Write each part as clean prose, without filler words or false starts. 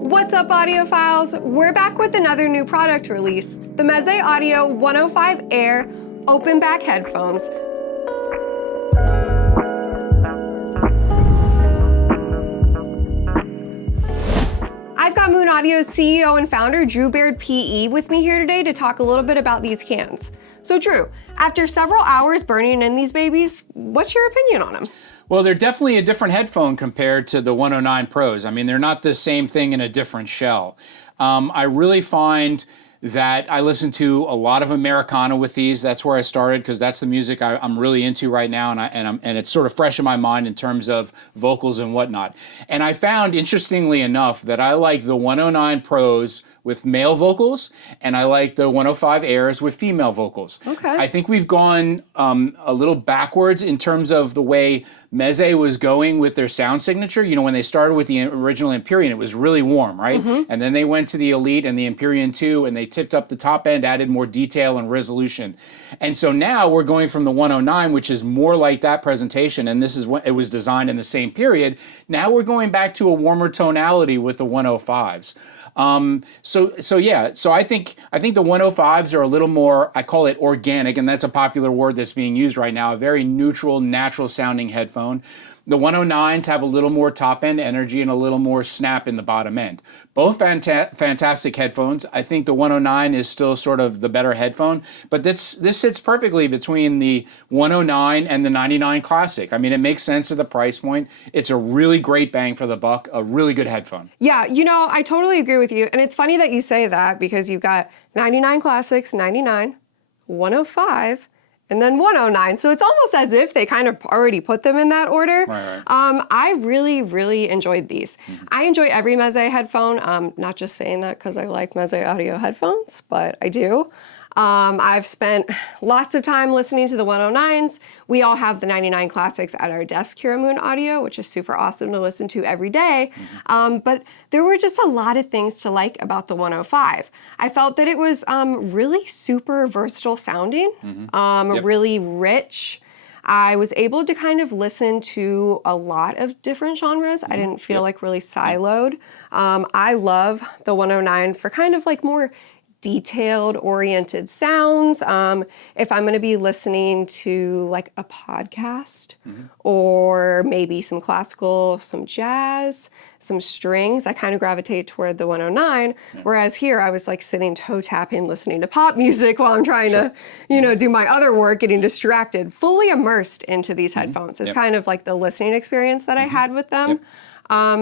What's up, audiophiles? We're back with another new product release, the Meze Audio 105 Air open back headphones. I've got Moon Audio's CEO and founder, Drew Baird PE, with me here today to talk a little bit about these cans. So Drew, after several hours burning in these babies, what's your opinion on them? Well, they're definitely a different headphone compared to the 109 Pros. I mean, they're not the same thing in a different shell. I really find that I listen to a lot of Americana with these. That's where I started because that's the music I'm really into right now, and it's sort of fresh in my mind in terms of vocals and whatnot. And I found, interestingly enough, that I like the 109 Pros with male vocals, and I like the 105 Airs with female vocals. Okay. I think we've gone a little backwards in terms of the way Meze was going with their sound signature. You know, when they started with the original Empyrean, it was really warm, right? Mm-hmm. And then they went to the Elite and the Empyrean 2, and they tipped up the top end, added more detail and resolution. And so now we're going from the 109, which is more like that presentation, and this is what it was designed in the same period. Now we're going back to a warmer tonality with the 105s. So I think the 105s are a little more, I call it organic, and that's a popular word that's being used right now, a very neutral, natural sounding headphone. The 109s have a little more top end energy and a little more snap in the bottom end. Both fantastic headphones. I think the 109 is still sort of the better headphone, but this sits perfectly between the 109 and the 99 Classic. I mean, it makes sense at the price point. It's a really great bang for the buck, a really good headphone. Yeah, you know, I totally agree with you. And it's funny that you say that because you've got 99 Classics, 99, 105, and then 109. So it's almost as if they kind of already put them in that order. Right. I really, really enjoyed these. Mm-hmm. I enjoy every Meze headphone. Not just saying that because I like Meze Audio headphones, but I do. I've spent lots of time listening to the 109s. We all have the 99 Classics at our desk here at Moon Audio, which is super awesome to listen to every day. Mm-hmm. But there were just a lot of things to like about the 105. I felt that it was really super versatile sounding, mm-hmm. Really rich. I was able to kind of listen to a lot of different genres. Mm-hmm. I didn't feel like really siloed. I love the 109 for kind of like more detailed oriented sounds. If I'm going to be listening to like a podcast mm-hmm. or maybe some classical, some jazz, some strings, I kind of gravitate toward the 109. Yeah. Whereas here I was like sitting toe tapping, listening to pop music while I'm trying to, you know, do my other work, getting distracted, fully immersed into these mm-hmm. headphones. It's yep. kind of like the listening experience that mm-hmm. I had with them. Yep.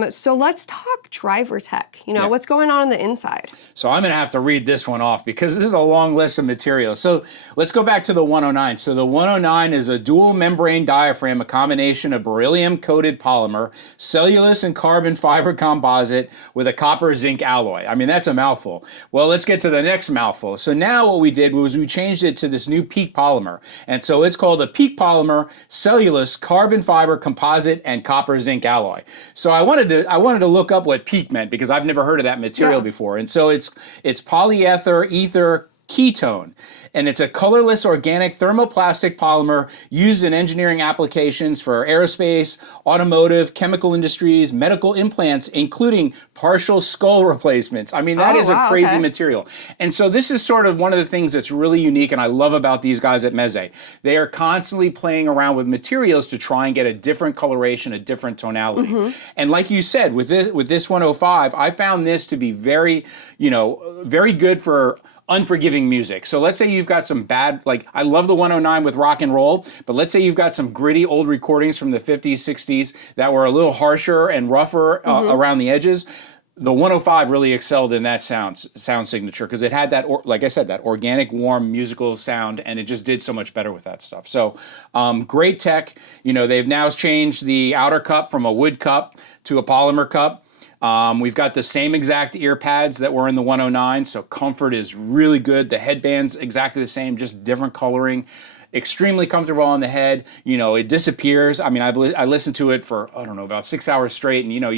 So let's talk driver tech. You know, what's going on the inside? So I'm going to have to read this one off because this is a long list of materials. So let's go back to the 109. So the 109 is a dual membrane diaphragm, a combination of beryllium-coated polymer, cellulose and carbon fiber composite with a copper zinc alloy. I mean, that's a mouthful. Well, let's get to the next mouthful. So now what we did was we changed it to this new PEEK polymer. And so it's called a PEEK polymer, cellulose, carbon fiber composite, and copper zinc alloy. So I wanted to look up what PEEK meant because I've never heard of that material before. And so it's polyether ether ketone, and it's a colorless organic thermoplastic polymer used in engineering applications for aerospace, automotive, chemical industries, medical implants, including partial skull replacements. I mean, that is a crazy material. And so this is sort of one of the things that's really unique and I love about these guys at Meze. They are constantly playing around with materials to try and get a different coloration, a different tonality. Mm-hmm. And like you said, with this 105, I found this to be very good for unforgiving music. So let's say you've got some bad, like I love the 109 with rock and roll, but let's say you've got some gritty old recordings from the 50s, 60s that were a little harsher and rougher around the edges. The 105 really excelled in that sound signature because it had that, like I said, that organic, warm musical sound, and it just did so much better with that stuff. So great tech. You know, they've now changed the outer cup from a wood cup to a polymer cup. We've got the same exact ear pads that were in the 109, so comfort is really good. The headband's exactly the same, just different coloring. extremely comfortable on the head. You know, it disappears. I mean, I listened to it for, I don't know, about 6 hours straight. And, you know,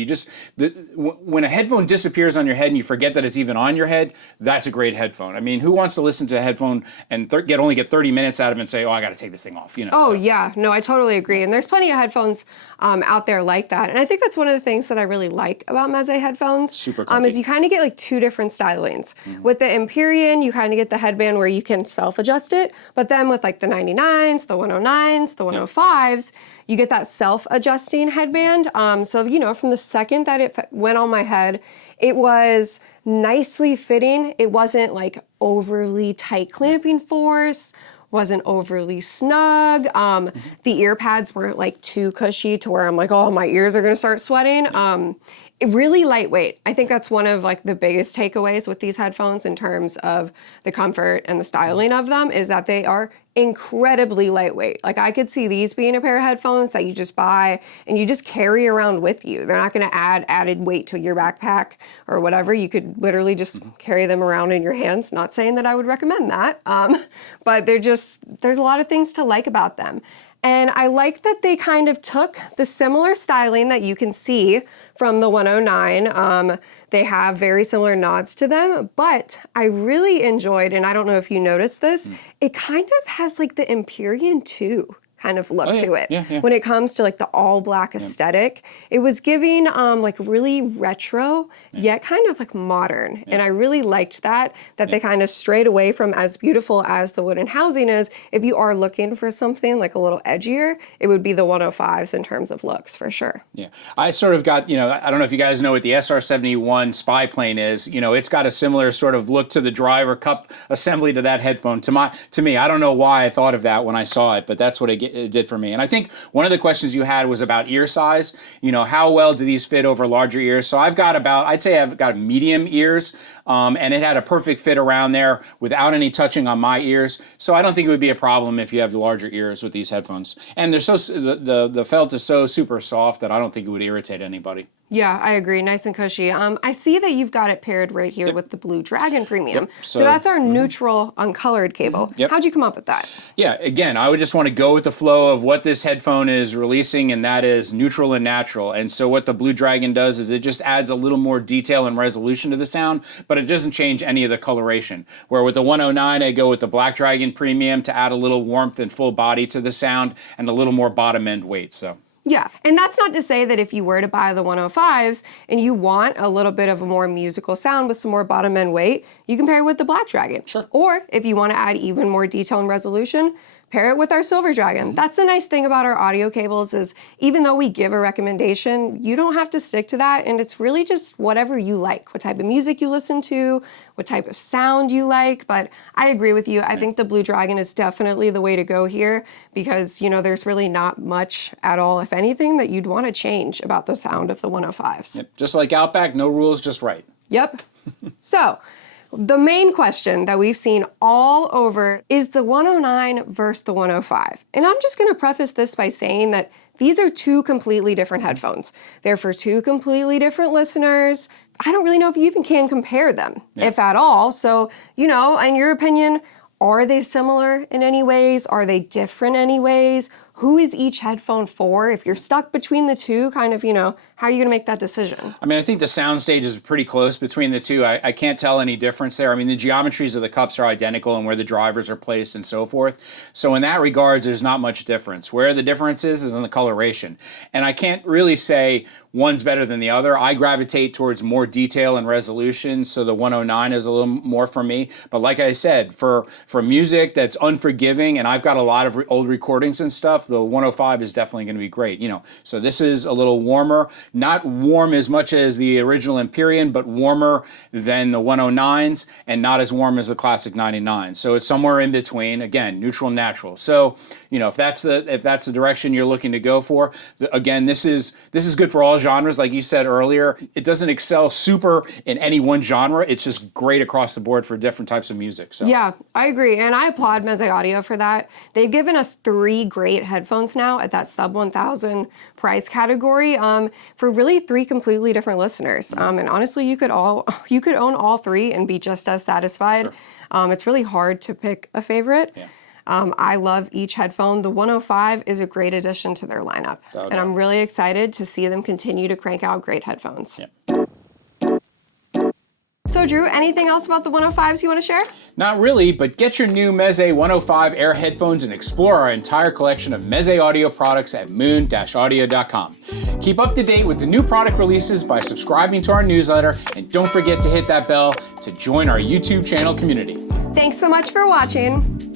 when a headphone disappears on your head and you forget that it's even on your head, that's a great headphone. I mean, who wants to listen to a headphone and only get 30 minutes out of it and say, oh, I got to take this thing off, you know? Oh, yeah. No, I totally agree. And there's plenty of headphones out there like that. And I think that's one of the things that I really like about Meze headphones. Super comfy. Is you kind of get like two different stylings. With the Empyrean, you kind of get the headband where you can self-adjust it. But then with like the 99s, the 109s, the 105s, you get that self-adjusting headband. So, you know, from the second that it went on my head, it was nicely fitting. It wasn't like overly tight clamping force, wasn't overly snug. The ear pads weren't like too cushy to where I'm like, oh, my ears are gonna start sweating. Really lightweight. I think that's one of like the biggest takeaways with these headphones in terms of the comfort and the styling of them is that they are incredibly lightweight. Like I could see these being a pair of headphones that you just buy and you just carry around with you. They're not gonna add added weight to your backpack or whatever. You could literally just carry them around in your hands. Not saying that I would recommend that, but there's a lot of things to like about them. And I like that they kind of took the similar styling that you can see from the 109. They have very similar nods to them, but I really enjoyed, and I don't know if you noticed this, it kind of has like the Empyrean 2 kind of look to it. When it comes to like the all black aesthetic, it was giving like really retro, yet kind of like modern. And I really liked that they kind of strayed away from as beautiful as the wooden housing is. If you are looking for something like a little edgier, it would be the 105s in terms of looks for sure. Yeah, I sort of got, you know, I don't know if you guys know what the SR-71 spy plane is. You know, it's got a similar sort of look to the driver cup assembly to that headphone. To me, I don't know why I thought of that when I saw it, but that's what it did for me. And I think one of the questions you had was about ear size. You know, how well do these fit over larger ears? So I've got medium ears, and it had a perfect fit around there without any touching on my ears. So I don't think it would be a problem if you have larger ears with these headphones. And they're the felt is so super soft that I don't think it would irritate anybody. Yeah, I agree. Nice and cushy. I see that you've got it paired right here with the Blue Dragon Premium. So that's our neutral uncolored cable. How'd you come up with that? Yeah, again, I would just want to go with the flow of what this headphone is releasing, and that is neutral and natural. And so what the Blue Dragon does is it just adds a little more detail and resolution to the sound, but it doesn't change any of the coloration. Where with the 109, I go with the Black Dragon Premium to add a little warmth and full body to the sound and a little more bottom end weight. So. Yeah, and that's not to say that if you were to buy the 105s and you want a little bit of a more musical sound with some more bottom end weight, you can pair it with the Black Dragon. Sure. Or if you want to add even more detail and resolution, pair it with our Silver Dragon. That's the nice thing about our audio cables is even though we give a recommendation, you don't have to stick to that, and it's really just whatever you like, what type of music you listen to, what type of sound you like. But I agree with you. I think the Blue Dragon is definitely the way to go here because, you know, there's really not much at all, if anything, that you'd want to change about the sound of the 105s. Yep. Just like Outback, no rules, just right. Yep. So, the main question that we've seen all over is the 109 versus the 105. And I'm just gonna preface this by saying that these are two completely different headphones. They're for two completely different listeners. I don't really know if you even can compare them, if at all. So, you know, in your opinion, are they similar in any ways? Are they different in any ways? Who is each headphone for? If you're stuck between the two, kind of, you know, how are you gonna make that decision? I mean, I think the sound stage is pretty close between the two. I can't tell any difference there. I mean, the geometries of the cups are identical and where the drivers are placed and so forth. So in that regards, there's not much difference. Where the difference is in the coloration. And I can't really say one's better than the other. I gravitate towards more detail and resolution, so the 109 is a little more for me. But like I said, for music that's unforgiving, and I've got a lot of old recordings and stuff, the 105 is definitely going to be great. You know, so this is a little warmer, not warm as much as the original Empyrean, but warmer than the 109s, and not as warm as the classic 99. So it's somewhere in between. Again, neutral, natural. So you know, if that's the direction you're looking to go for, again, this is good for all genres. Like you said earlier, it doesn't excel super in any one genre. It's just great across the board for different types of music. So yeah, I agree, and I applaud Meze Audio for that. They've given us 3 great headphones now at that sub 1,000 price category for really 3 completely different listeners. And honestly, you could own all 3 and be just as satisfied. Sure. It's really hard to pick a favorite. Yeah. I love each headphone. The 105 is a great addition to their lineup. And I'm really excited to see them continue to crank out great headphones. Yep. So Drew, anything else about the 105s you want to share? Not really, but get your new Meze 105 Air headphones and explore our entire collection of Meze audio products at moon-audio.com. Keep up to date with the new product releases by subscribing to our newsletter, and don't forget to hit that bell to join our YouTube channel community. Thanks so much for watching.